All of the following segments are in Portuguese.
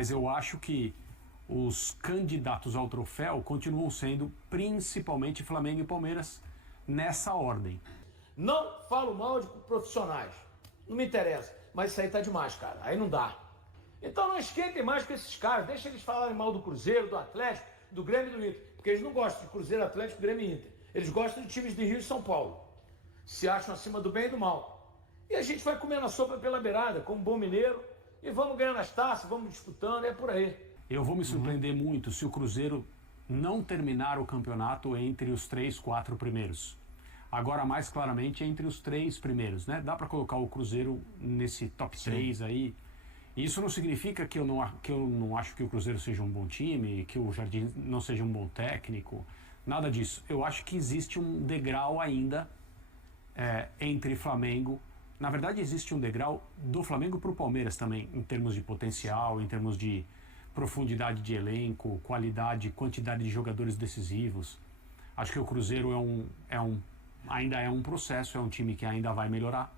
mas eu acho que os candidatos ao troféu continuam sendo principalmente Flamengo e Palmeiras nessa ordem. Não falo mal de profissionais, não me interessa, mas isso aí tá demais, cara, aí não dá. Então não esquentem mais com esses caras, deixa eles falarem mal do Cruzeiro, do Atlético, do Grêmio e do Inter, porque eles não gostam de Cruzeiro, Atlético, Grêmio e Inter, eles gostam de times de Rio e São Paulo, se acham acima do bem e do mal. E a gente vai comendo a sopa pela beirada, como bom mineiro, e vamos ganhando as taças, vamos disputando, é por aí. Eu vou me surpreender muito se o Cruzeiro não terminar o campeonato entre os 3, 4 primeiros. Agora, mais claramente, entre os 3 primeiros, né? Dá para colocar o Cruzeiro nesse top 3 aí. Isso não significa que eu não acho que o Cruzeiro seja um bom time, que o Jardim não seja um bom técnico, nada disso. Eu acho que existe um degrau ainda entre Flamengo. Na verdade, existe um degrau do Flamengo para o Palmeiras também, em termos de potencial, em termos de profundidade de elenco, qualidade, quantidade de jogadores decisivos. Acho que o Cruzeiro ainda é um processo, é um time que ainda vai melhorar.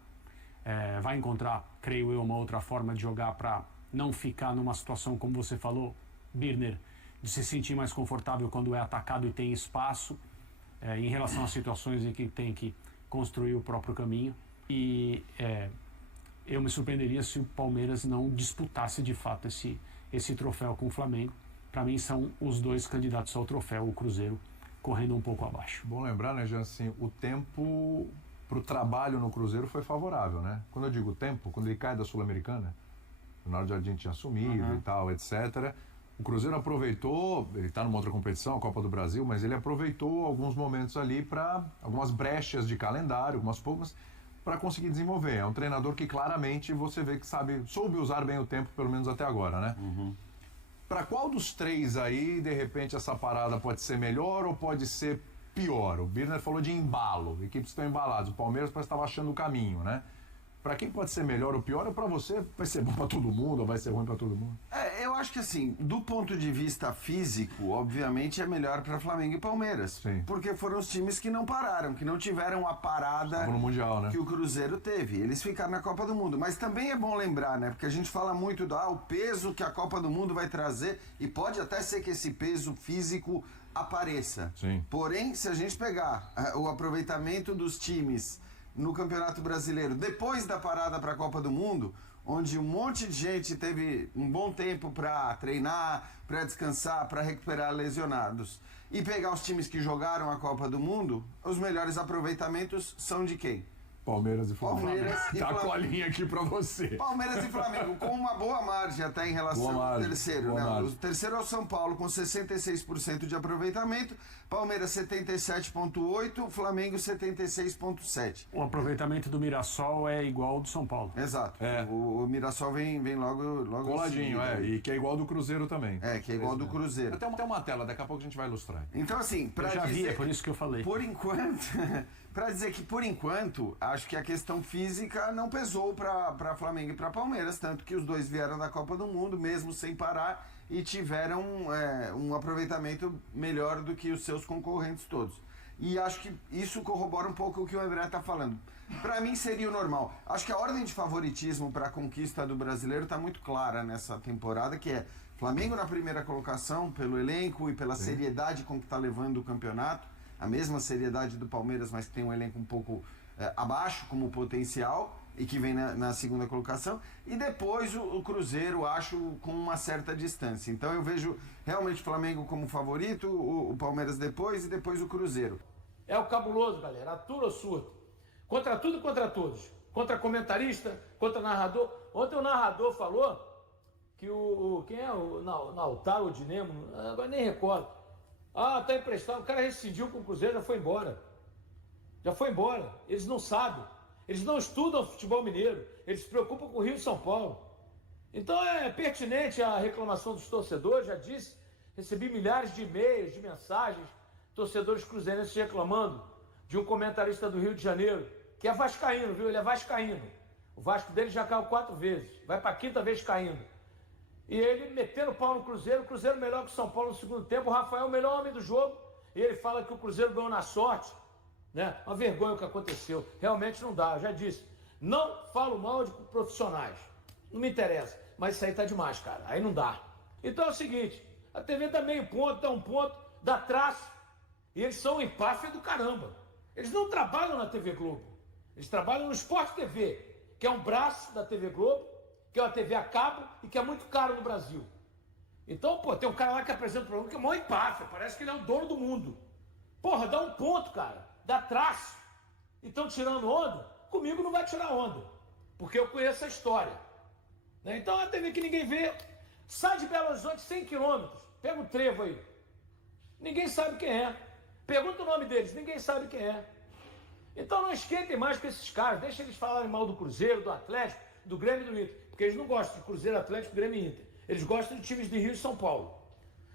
Vai encontrar, creio eu, uma outra forma de jogar para não ficar numa situação, como você falou, Birner, de se sentir mais confortável quando é atacado e tem espaço, em relação às situações em que tem que construir o próprio caminho. E eu me surpreenderia se o Palmeiras não disputasse de fato esse troféu com o Flamengo. Para mim são os 2 candidatos ao troféu, o Cruzeiro correndo um pouco abaixo. Bom lembrar, né, Jean, assim, o tempo para o trabalho no Cruzeiro foi favorável, né? Quando eu digo tempo, quando ele cai da Sul-Americana, o Leonardo Jardim tinha assumido e tal, etc. O Cruzeiro aproveitou, ele está numa outra competição, a Copa do Brasil, mas ele aproveitou alguns momentos ali para algumas brechas de calendário, algumas poucas, para conseguir desenvolver. É um treinador que claramente você vê que soube usar bem o tempo, pelo menos até agora, né? Para qual dos 3 aí, de repente, essa parada pode ser melhor ou pode ser pior? O Birner falou de embalo, equipes estão embaladas, o Palmeiras parece que estava achando o caminho, né? Para quem pode ser melhor ou pior, ou para você vai ser bom para todo mundo ou vai ser ruim para todo mundo? Eu acho que assim, do ponto de vista físico, obviamente é melhor para Flamengo e Palmeiras. Sim. Porque foram os times que não pararam, que não tiveram a parada no Mundial, né? Que o Cruzeiro teve. Eles ficaram na Copa do Mundo. Mas também é bom lembrar, né? Porque a gente fala muito o peso que a Copa do Mundo vai trazer, e pode até ser que esse peso físico apareça. Sim. Porém, se a gente pegar o aproveitamento dos times no Campeonato Brasileiro, depois da parada para a Copa do Mundo, onde um monte de gente teve um bom tempo para treinar, para descansar, para recuperar lesionados, e pegar os times que jogaram a Copa do Mundo, os melhores aproveitamentos são de quem? Palmeiras e Flamengo. Palmeiras e Dá a Flamengo. colinha aqui pra você. Palmeiras e Flamengo, com uma boa margem até em relação ao terceiro. Né? O terceiro é o São Paulo, com 66% de aproveitamento. Palmeiras 77,8%, Flamengo 76,7%. O aproveitamento do Mirassol é igual ao do São Paulo. Exato. O Mirassol vem logo coladinho, e que é igual ao do Cruzeiro também. Que é igual ao do Cruzeiro. Até uma tela, daqui a pouco a gente vai ilustrar. Então, assim, pra eu já vi, é por isso que eu falei. Por enquanto, para dizer que por enquanto, acho que a questão física não pesou para Flamengo e para Palmeiras, tanto que os 2 vieram da Copa do Mundo, mesmo sem parar, e tiveram um aproveitamento melhor do que os seus concorrentes todos. E acho que isso corrobora um pouco o que o André está falando. Para mim seria o normal. Acho que a ordem de favoritismo para a conquista do brasileiro está muito clara nessa temporada, que é Flamengo na primeira colocação, pelo elenco e pela seriedade com que está levando o campeonato, a mesma seriedade do Palmeiras, mas que tem um elenco um pouco abaixo como potencial e que vem na segunda colocação, e depois o Cruzeiro, acho, com uma certa distância. Então eu vejo realmente o Flamengo como favorito, o Palmeiras depois e depois o Cruzeiro. É o cabuloso, galera, atura ou surto, contra tudo e contra todos, contra comentarista, contra narrador. Ontem o narrador falou que quem é o Nautaro ou Dinemo, agora nem recordo, tá emprestado, o cara rescindiu com o Cruzeiro, já foi embora, eles não sabem, eles não estudam futebol mineiro, eles se preocupam com o Rio e São Paulo. Então é pertinente a reclamação dos torcedores, já disse, recebi milhares de e-mails, de mensagens, torcedores cruzeirenses reclamando de um comentarista do Rio de Janeiro, que é vascaíno, viu? Ele é vascaíno. O Vasco dele já caiu 4 vezes, vai para a 5ª vez caindo. E ele metendo o pau no Cruzeiro, o Cruzeiro melhor que o São Paulo no segundo tempo, o Rafael o melhor homem do jogo, e ele fala que o Cruzeiro ganhou na sorte, né? Uma vergonha o que aconteceu, realmente não dá, eu já disse, não falo mal de profissionais, não me interessa, mas isso aí tá demais, cara, aí não dá. Então é o seguinte, a TV dá meio ponto, dá um ponto, dá traço, e eles são empáfia do caramba. Eles não trabalham na TV Globo, eles trabalham no Sport TV, que é um braço da TV Globo, que é uma TV a cabo e que é muito caro no Brasil. Então, pô, tem um cara lá que apresenta o programa que é mó empáfia, parece que ele é o dono do mundo. Porra, dá um ponto, cara, dá traço. E estão tirando onda? Comigo não vai tirar onda, porque eu conheço a história. Né? Então, é uma TV que ninguém vê, sai de Belo Horizonte 100 quilômetros, pega um trevo aí. Ninguém sabe quem é. Pergunta o nome deles, ninguém sabe quem é. Então não esquentem mais com esses caras, deixa eles falarem mal do Cruzeiro, do Atlético, do Grêmio e do Inter. Porque eles não gostam de Cruzeiro, Atlético, Grêmio e Inter. Eles gostam de times de Rio e São Paulo.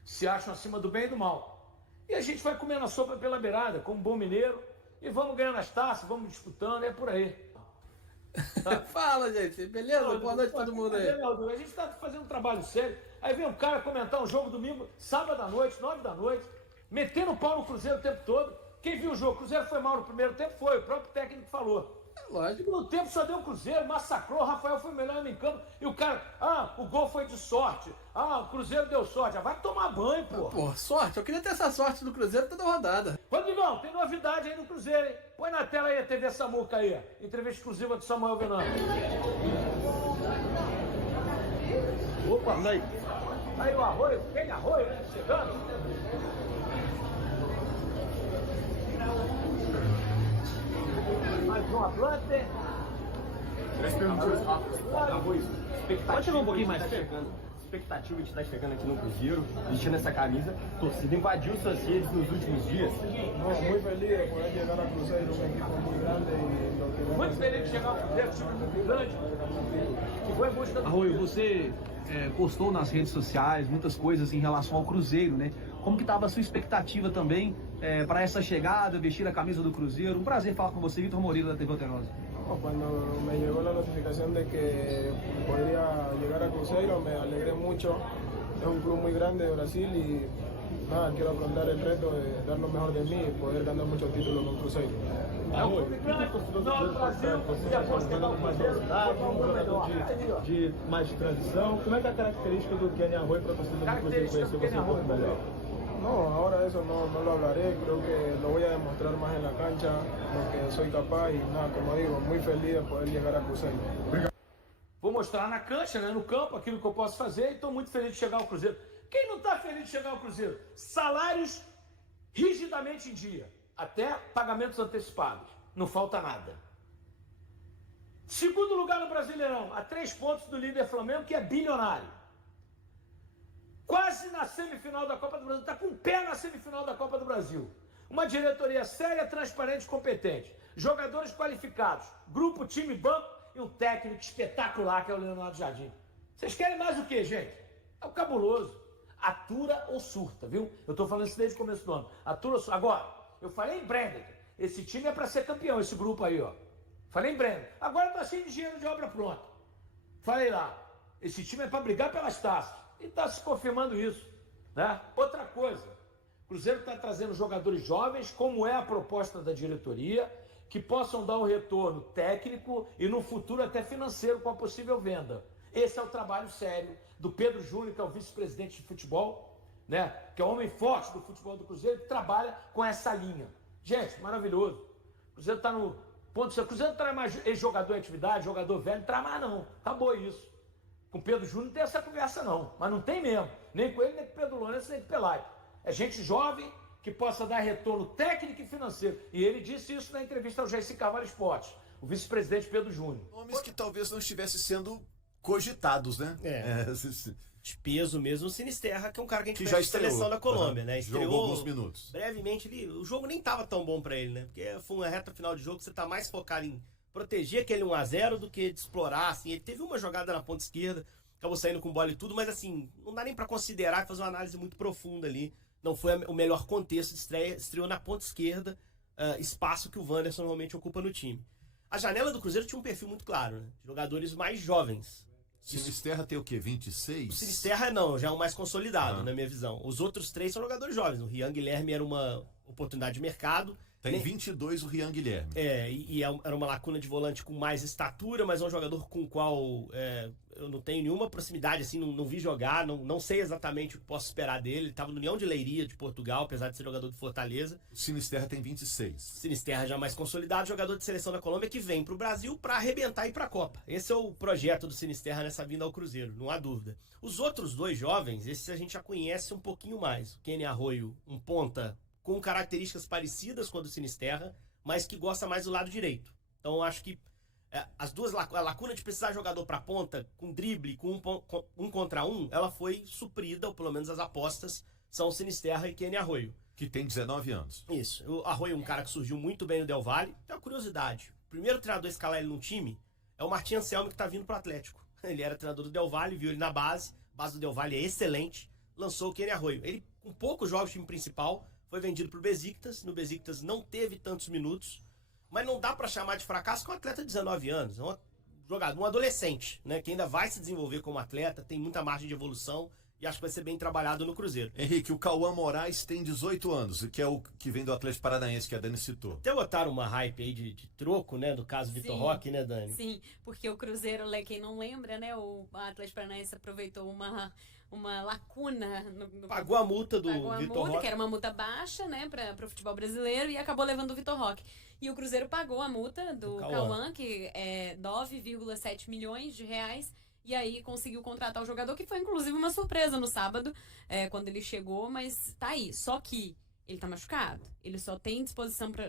Se acham acima do bem e do mal. E a gente vai comendo a sopa pela beirada, como bom mineiro, e vamos ganhando as taças, vamos disputando, é por aí. Fala, gente. Beleza? Boa noite pra todo mundo aí. A gente tá fazendo um trabalho sério. Aí vem um cara comentar um jogo domingo, sábado à noite, 9 da noite, metendo o pau no Cruzeiro o tempo todo. Quem viu o jogo? O Cruzeiro foi mal no primeiro tempo? Foi, o próprio técnico falou. Lógico. No tempo só deu o Cruzeiro, massacrou, o Rafael foi o melhor em campo, e o cara, o gol foi de sorte, o Cruzeiro deu sorte, vai tomar banho, pô. Pô, sorte, eu queria ter essa sorte do Cruzeiro toda rodada. Rodrigão, tem novidade aí no Cruzeiro, hein? Põe na tela aí a TV Samuca aí, entrevista exclusiva do Samuel Venâncio. Opa, aí. Aí o Arroio, tem Arroio, né? Chegando. Mais uma planta. 3 perguntas rápidas. Pode chegar um pouquinho mais chegando. Expectativa de estar chegando aqui no Cruzeiro, vestindo essa camisa. A torcida invadiu suas redes nos últimos dias. No, muy feliz de poder llegar a Cruzeiro, un equipo muy grande y lo que Muito feliz de chegar ao Cruzeiro, time muito grande, que foi em busca do... Arroio, você postou nas redes sociais muitas coisas em relação ao Cruzeiro, né? Como que estava a sua expectativa também para essa chegada, vestir a camisa do Cruzeiro? Um prazer falar com você, Vitor Moreira, da TV Alterosa. Cuando me llegó la notificación de que podría llegar a Cruzeiro, me alegré mucho. Es un club muy grande de Brasil y nada, quiero afrontar el reto de dar lo mejor de mí y poder ganar muchos títulos con Cruzeiro. É um clube grande, no Brasil, e a postura do Cruzeiro foi um melhor. De mais transição. Como é que é a característica do Kenny Arroio para a torcida do Cruzeiro conhecer você um pouco melhor? No, ahora eso no lo hablaré, creo que lo voy a demostrar más en la cancha, lo que soy capaz y nada, como digo, muy feliz de poder llegar a Cruzeiro. Vou mostrar na cancha, né, no campo, aquilo que eu posso fazer e estou muito feliz de chegar ao Cruzeiro. Quem não está feliz de chegar ao Cruzeiro? Salários rigidamente em dia, até pagamentos antecipados, não falta nada. Segundo lugar no Brasileirão, a 3 pontos do líder Flamengo, que é bilionário. Quase na semifinal da Copa do Brasil, está com o pé na semifinal da Copa do Brasil. Uma diretoria séria, transparente e competente. Jogadores qualificados, grupo, time, banco e um técnico espetacular que é o Leonardo Jardim. Vocês querem mais o quê, gente? É o cabuloso. Atura ou surta, viu? Eu estou falando isso desde o começo do ano. Atura ou surta. Agora, eu falei em Brandon. Esse time é para ser campeão, esse grupo aí, ó. Falei em Brandon. Agora está cheio de dinheiro de obra pronta. Falei lá. Esse time é para brigar pelas taças. E está se confirmando isso, né? Outra coisa, o Cruzeiro está trazendo jogadores jovens, como é a proposta da diretoria, que possam dar um retorno técnico e no futuro até financeiro com a possível venda. Esse é o trabalho sério do Pedro Júnior, que é o vice-presidente de futebol, né? Que é o homem forte do futebol do Cruzeiro, que trabalha com essa linha. Gente, maravilhoso. O Cruzeiro está no ponto... O Cruzeiro não traz mais ex-jogador em atividade, jogador velho, não traz mais não. Acabou isso. Com o Pedro Júnior não tem essa conversa não, mas não tem mesmo, nem com ele, nem com o Pedro Lourenço, nem com o Pelai. É gente jovem que possa dar retorno técnico e financeiro. E ele disse isso na entrevista ao GC Carvalho Esportes, o vice-presidente Pedro Júnior. Nomes que talvez não estivessem sendo cogitados, né? De peso mesmo, o Sinisterra, que é um cara que a gente já conhece da seleção da Colômbia, né? Jogou alguns minutos. Brevemente, o jogo nem estava tão bom para ele, né? Porque foi uma reta final de jogo que você está mais focado em proteger aquele 1-0 do que de explorar, assim. Ele teve uma jogada na ponta esquerda, acabou saindo com bola e tudo, mas assim, não dá nem pra considerar, fazer uma análise muito profunda ali. Não foi o melhor contexto de estreia, estreou na ponta esquerda, espaço que o Wanderson normalmente ocupa no time. A janela do Cruzeiro tinha um perfil muito claro, né? Jogadores mais jovens. Sinisterra tem o quê? 26? O Sinisterra não, já é o mais consolidado, na minha visão. Os outros 3 são jogadores jovens. O Rian Guilherme era uma oportunidade de mercado. Tem 22 o Rian Guilherme. Era uma lacuna de volante com mais estatura, mas é um jogador com o qual eu não tenho nenhuma proximidade, assim, não vi jogar, não sei exatamente o que posso esperar dele. Ele estava no União de Leiria de Portugal, apesar de ser jogador do Fortaleza. O Sinisterra tem 26. Sinisterra já mais consolidado, jogador de seleção da Colômbia que vem para o Brasil para arrebentar e ir para a Copa. Esse é o projeto do Sinisterra nessa vinda ao Cruzeiro, não há dúvida. Os outros dois jovens, esses a gente já conhece um pouquinho mais. O Kenny Arroyo, um ponta com características parecidas com a do Sinisterra, mas que gosta mais do lado direito. Então eu acho que as duas, a lacuna de precisar de jogador para ponta, com drible, com um contra um, ela foi suprida, ou pelo menos as apostas são Sinisterra e Kenny Arroyo. Que tem 19 anos. Isso. O Arroyo é um cara que surgiu muito bem no Del Valle. Tem uma curiosidade. O primeiro treinador a escalar ele num time é o Martin Anselmi, que tá vindo pro Atlético. Ele era treinador do Del Valle, viu ele na base. A base do Del Valle é excelente. Lançou o Kenny Arroyo. Ele, com poucos jogos do time principal, foi vendido pro Besiktas. No Besiktas não teve tantos minutos. Mas não dá para chamar de fracasso com um atleta de 19 anos. É um adolescente, né? Que ainda vai se desenvolver como atleta, tem muita margem de evolução e acho que vai ser bem trabalhado no Cruzeiro. Henrique, o Cauã Moraes tem 18 anos, que é o que vem do Atlético Paranaense, que a Dani citou. Até botaram uma hype aí de troco, né? Do caso Vitor Roque, né, Dani? Sim, porque o Cruzeiro, quem não lembra, né? O Atlético Paranaense aproveitou uma lacuna. Pagou a multa do Vitor Roque. Que era uma multa baixa, né, para o futebol brasileiro, e acabou levando o Vitor Roque. E o Cruzeiro pagou a multa do Cauã, que é 9,7 milhões de reais, e aí conseguiu contratar o jogador, que foi inclusive uma surpresa no sábado, quando ele chegou, mas tá aí. Só que ele tá machucado. Ele só tem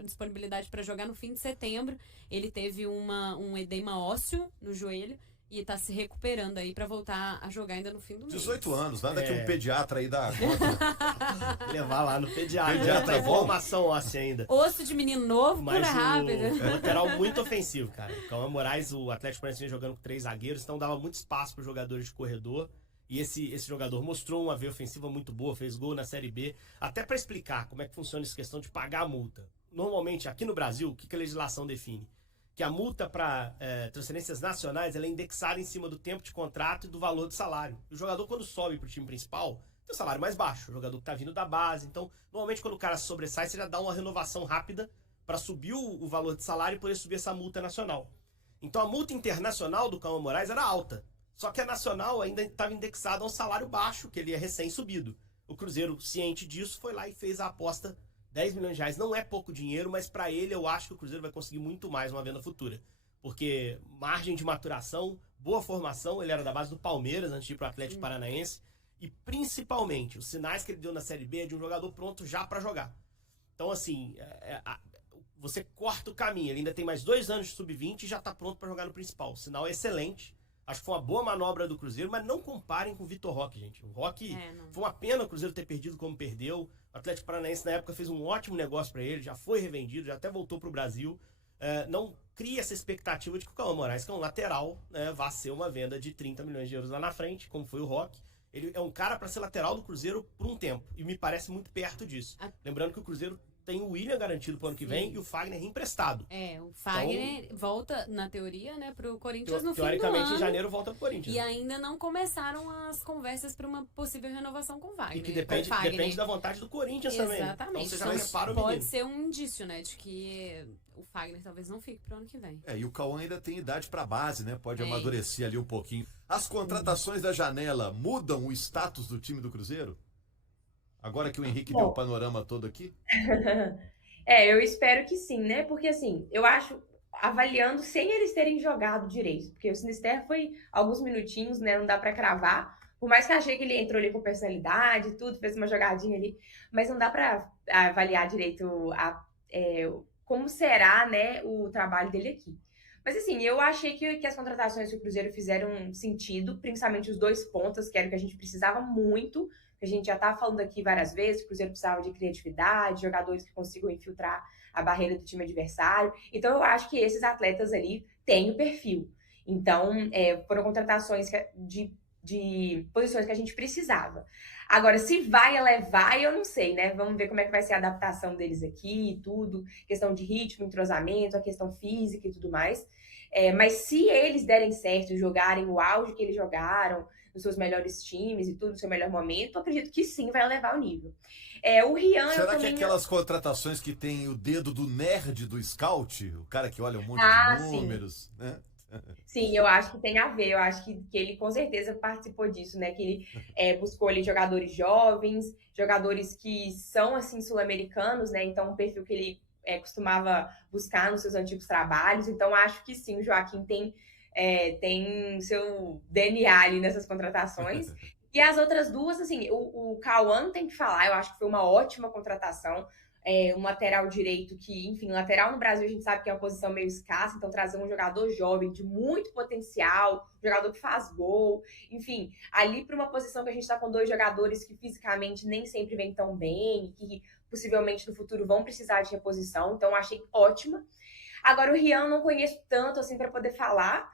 disponibilidade para jogar no fim de setembro. Ele teve um edema ósseo no joelho, e tá se recuperando aí pra voltar a jogar ainda no fim do mês. 18 anos, nada que um pediatra aí dá conta. Levar lá no pediatra é formação óssea ainda. Osso de menino novo, mas pura rápida. O lateral muito ofensivo, cara. O Cauã Moraes, o Atlético Paranaense vinha jogando com 3 zagueiros, então dava muito espaço para jogadores de corredor. E esse jogador mostrou uma veia ofensiva muito boa, fez gol na Série B. Até para explicar como é que funciona essa questão de pagar a multa. Normalmente, aqui no Brasil, o que a legislação define? Que a multa para transferências nacionais ela é indexada em cima do tempo de contrato e do valor do salário. E o jogador, quando sobe para o time principal, tem um salário mais baixo. O jogador que está vindo da base. Então, normalmente, quando o cara sobressai, você já dá uma renovação rápida para subir o valor de salário e poder subir essa multa nacional. Então, a multa internacional do Cauã Moraes era alta. Só que a nacional ainda estava indexada a um salário baixo, que ele é recém-subido. O Cruzeiro, ciente disso, foi lá e fez a aposta. 10 milhões de reais não é pouco dinheiro, mas para ele eu acho que o Cruzeiro vai conseguir muito mais uma venda futura. Porque margem de maturação, boa formação, ele era da base do Palmeiras antes de ir para o Atlético Paranaense. E principalmente, os sinais que ele deu na Série B é de um jogador pronto já para jogar. Então assim, você corta o caminho, ele ainda tem mais 2 anos de sub-20 e já está pronto para jogar no principal. O sinal é excelente. Acho que foi uma boa manobra do Cruzeiro, mas não comparem com o Vitor Roque, gente. O Roque foi uma pena o Cruzeiro ter perdido como perdeu. O Atlético Paranaense, na época, fez um ótimo negócio para ele, já foi revendido, já até voltou para o Brasil. Não cria essa expectativa de que o Cauã Moraes, que é um lateral, vá ser uma venda de 30 milhões de euros lá na frente, como foi o Roque. Ele é um cara para ser lateral do Cruzeiro por um tempo, e me parece muito perto disso. Lembrando que o Cruzeiro tem o William garantido pro ano que vem e o Fagner emprestado. O Fagner volta, na teoria, né, pro Corinthians no fim do ano. Teoricamente, em janeiro volta pro Corinthians. E ainda não começaram as conversas para uma possível renovação com o Wagner. E que depende da vontade do Corinthians também. Exatamente. Então você já repara o menino. Pode ser um indício, né, de que o Fagner talvez não fique pro ano que vem. E o Cauã ainda tem idade pra base, né? Pode amadurecer ali um pouquinho. As contratações da janela mudam o status do time do Cruzeiro? Agora que o Henrique deu o panorama todo aqui? Eu espero que sim, né? Porque assim, eu acho, avaliando sem eles terem jogado direito, porque o Sinisterra foi alguns minutinhos, né? Não dá pra cravar. Por mais que eu achei que ele entrou ali com personalidade e tudo, fez uma jogadinha ali, mas não dá pra avaliar direito como será, né, o trabalho dele aqui. Mas assim, eu achei que as contratações do Cruzeiro fizeram sentido, principalmente os 2 pontas, que era o que a gente precisava muito. A gente já tá falando aqui várias vezes, o Cruzeiro precisava de criatividade, jogadores que consigam infiltrar a barreira do time adversário. Então, eu acho que esses atletas ali têm o perfil. Então, foram contratações de posições que a gente precisava. Agora, se vai elevar, eu não sei, né? Vamos ver como é que vai ser a adaptação deles aqui e tudo. Questão de ritmo, entrosamento, a questão física e tudo mais. Mas se eles derem certo, jogarem o auge que eles jogaram, nos seus melhores times e tudo, no seu melhor momento, eu acredito que sim, vai elevar o nível. O Rian... Será que aquelas contratações que tem o dedo do nerd do scout, o cara que olha um monte de números, sim. né? Sim, eu acho que tem a ver, eu acho que ele com certeza participou disso, né, que ele buscou ali jogadores jovens, jogadores que são, assim, sul-americanos, né, então um perfil que ele costumava buscar nos seus antigos trabalhos, então acho que sim, o Joaquim tem seu DNA ali nessas contratações. E as outras duas, assim, o Cauã tem que falar, eu acho que foi uma ótima contratação, um lateral direito que, enfim, lateral no Brasil a gente sabe que é uma posição meio escassa, então trazer um jogador jovem de muito potencial, um jogador que faz gol, enfim, ali para uma posição que a gente está com 2 jogadores que fisicamente nem sempre vêm tão bem, que possivelmente no futuro vão precisar de reposição, então achei ótima. Agora o Rian não conheço tanto assim para poder falar,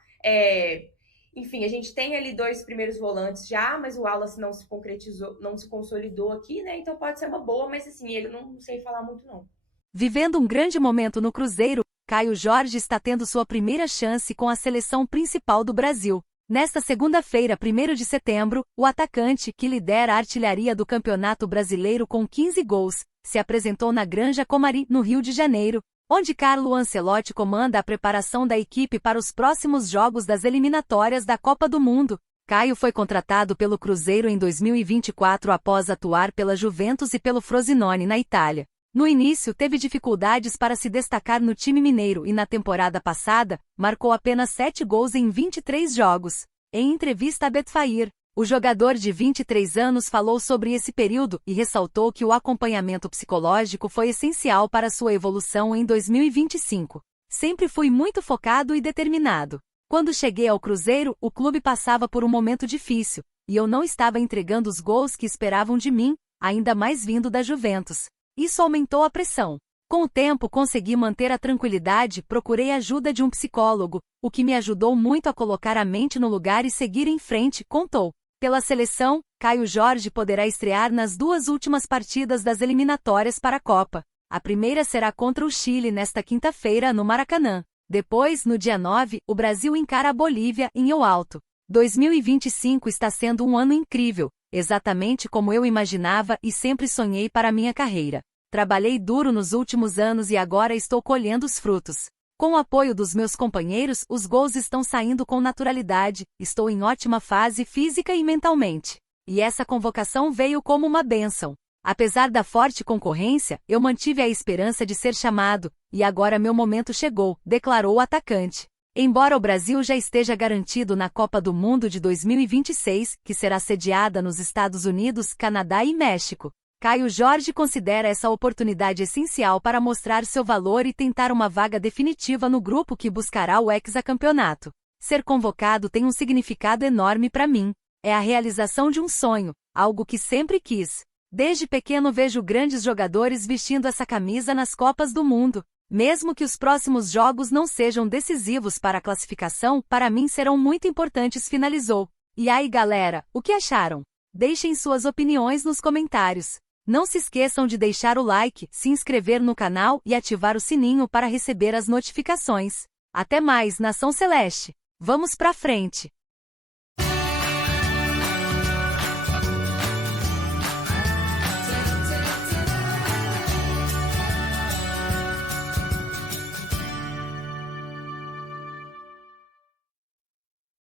enfim, a gente tem ali 2 primeiros volantes já, mas o Wallace não se concretizou, não se consolidou aqui, né? Então pode ser uma boa, mas assim, ele não sei falar muito não. Vivendo um grande momento no Cruzeiro, Caio Jorge está tendo sua primeira chance com a seleção principal do Brasil. Nesta segunda-feira, 1º de setembro, o atacante, que lidera a artilharia do Campeonato Brasileiro com 15 gols, se apresentou na Granja Comari, no Rio de Janeiro, onde Carlo Ancelotti comanda a preparação da equipe para os próximos jogos das eliminatórias da Copa do Mundo. Caio foi contratado pelo Cruzeiro em 2024 após atuar pela Juventus e pelo Frosinone na Itália. No início teve dificuldades para se destacar no time mineiro e na temporada passada, marcou apenas 7 gols em 23 jogos. Em entrevista a Betfair, o jogador de 23 anos falou sobre esse período e ressaltou que o acompanhamento psicológico foi essencial para sua evolução em 2025. Sempre fui muito focado e determinado. Quando cheguei ao Cruzeiro, o clube passava por um momento difícil, e eu não estava entregando os gols que esperavam de mim, ainda mais vindo da Juventus. Isso aumentou a pressão. Com o tempo consegui manter a tranquilidade, procurei a ajuda de um psicólogo, o que me ajudou muito a colocar a mente no lugar e seguir em frente, contou. Pela seleção, Caio Jorge poderá estrear nas 2 últimas partidas das eliminatórias para a Copa. A primeira será contra o Chile nesta quinta-feira no Maracanã. Depois, no dia 9, o Brasil encara a Bolívia em Rio Alto. 2025 está sendo um ano incrível, exatamente como eu imaginava e sempre sonhei para minha carreira. Trabalhei duro nos últimos anos e agora estou colhendo os frutos. Com o apoio dos meus companheiros, os gols estão saindo com naturalidade, estou em ótima fase física e mentalmente. E essa convocação veio como uma bênção. Apesar da forte concorrência, eu mantive a esperança de ser chamado, e agora meu momento chegou, declarou o atacante. Embora o Brasil já esteja garantido na Copa do Mundo de 2026, que será sediada nos Estados Unidos, Canadá e México, Caio Jorge considera essa oportunidade essencial para mostrar seu valor e tentar uma vaga definitiva no grupo que buscará o hexacampeonato. Ser convocado tem um significado enorme para mim. É a realização de um sonho, algo que sempre quis. Desde pequeno vejo grandes jogadores vestindo essa camisa nas Copas do Mundo. Mesmo que os próximos jogos não sejam decisivos para a classificação, para mim serão muito importantes, finalizou. E aí, galera, o que acharam? Deixem suas opiniões nos comentários. Não se esqueçam de deixar o like, se inscrever no canal e ativar o sininho para receber as notificações. Até mais, Nação Celeste! Vamos pra frente!